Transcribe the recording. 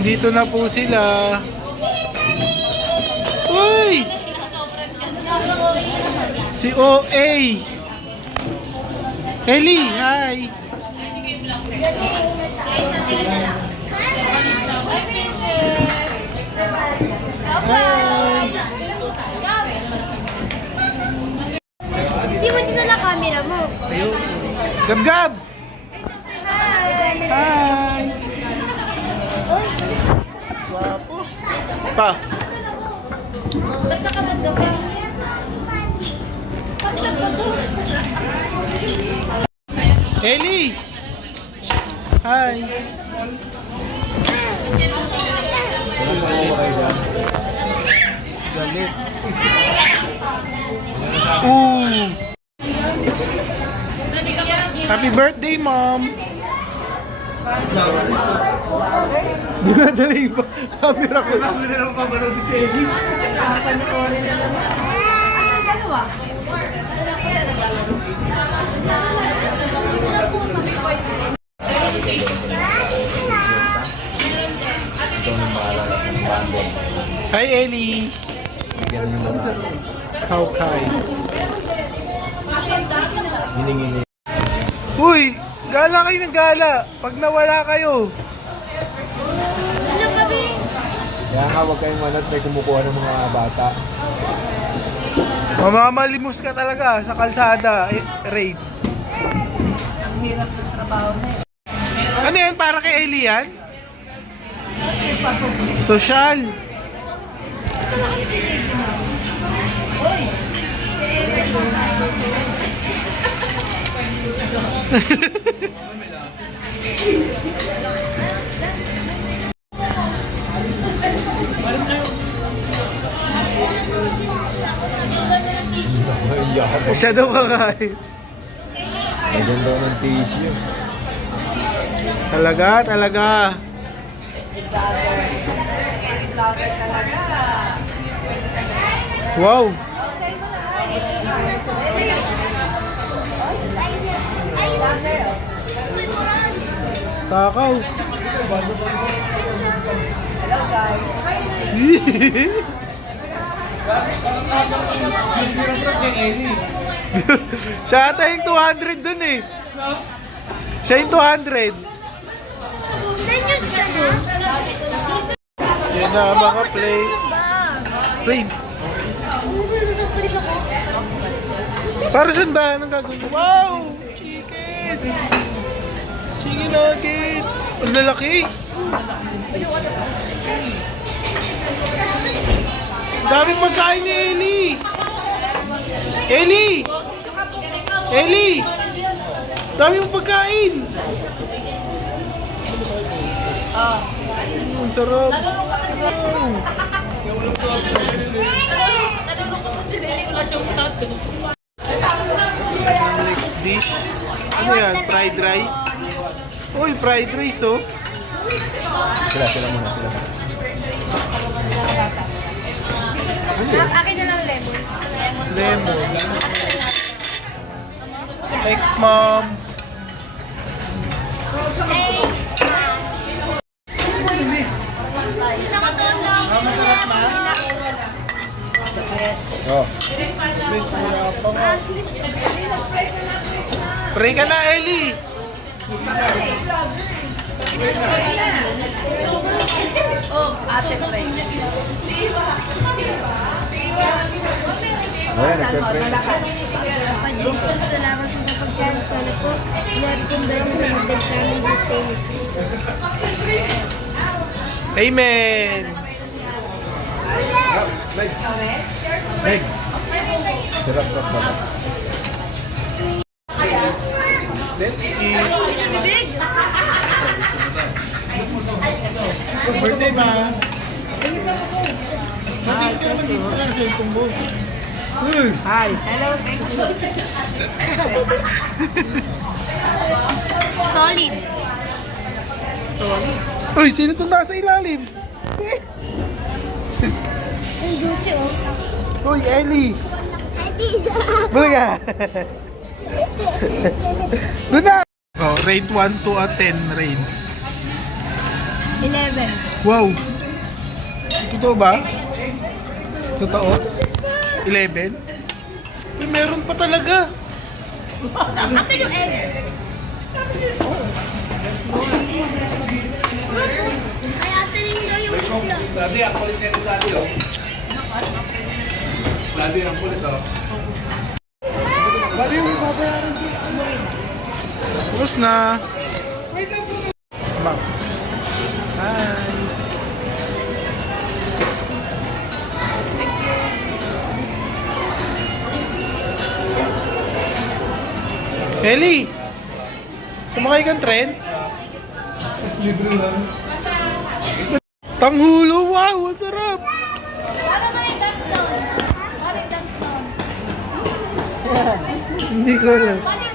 Nandito na po sila. Uy! Si OA. Ellie, hi! Hindi mo dinala camera mo. Ayun. Gab-gab! Hi! Wapo. Pa. Ba't ka ba gabi? Ellie! Hi! Galit. Ooh! Happy birthday, Mom! Dinadala yung camera ko. Camera ng pamanood si Ellie. Hi, Ellie! Kaukay. Uy! Gala kayo ng gala! Pag nawala kayo! Kaya nga huwag kayong manat, may kumukuha ng mga bata. Mamamalimos ka talaga sa kalsada, raid. Ang hirap ng trabaho na eh. Ano yan? Para kay Ellie yan? Social. Siya daw kakain. Maganda ng tissue. Talaga, talaga. Wow. Takaw. Siya ata yung 200 dun eh. Siya yung 200. Serious ka doon? Yan na mga play. Play. Para saan ba? Anong gagawin mo? Wow! Chicken! Chicken nuggets! Ang lalaki! Daming pagkain ni Ellie! Ellie! Ellie! Daming pagkain! Ang sarap! Wow! Next dish. Ano yan? Fried rice? Uy, fried rice oh. Sila muna, sila. Akin na lang lemon. Lemon. Thanks, Mom. Thanks. Masarap na? Oh. Please, wala pa nga. Pray ka na, Ellie. Oh, ate pray. Ayan, nagpapray. Papa Jesus, salamat po sa pagkain. Sana po, lahat kong blessing na mag-dag sa amin this day. Amen. Meg. Sarap. Let's eat. Bibig! Birthday, Ma. Matigil ka naman dito sa cellphone mo. Hi. Hello, thank you. Solid. Uy, sino itong nasa ilalim? Ang juicy oh. Uy, Ellie. Buga. Doon na. Oh, rate 1 to a 10 rate. 11. 11. Wow! Totoo ba? Totoo? 11? May meron pa talaga. After yung egg. Ay, ate rin daw yung itlog. Daddy, ang kulit nito daddy, oh. Daddy, ang kulit, oh. Tapos na. Bang. Hi. Ellie! Sumakay kang tren? Tanghulo! Wow! Ang sarap! Ano ba yung dance down? Ano yung dance down? Hindi ko alam. Paano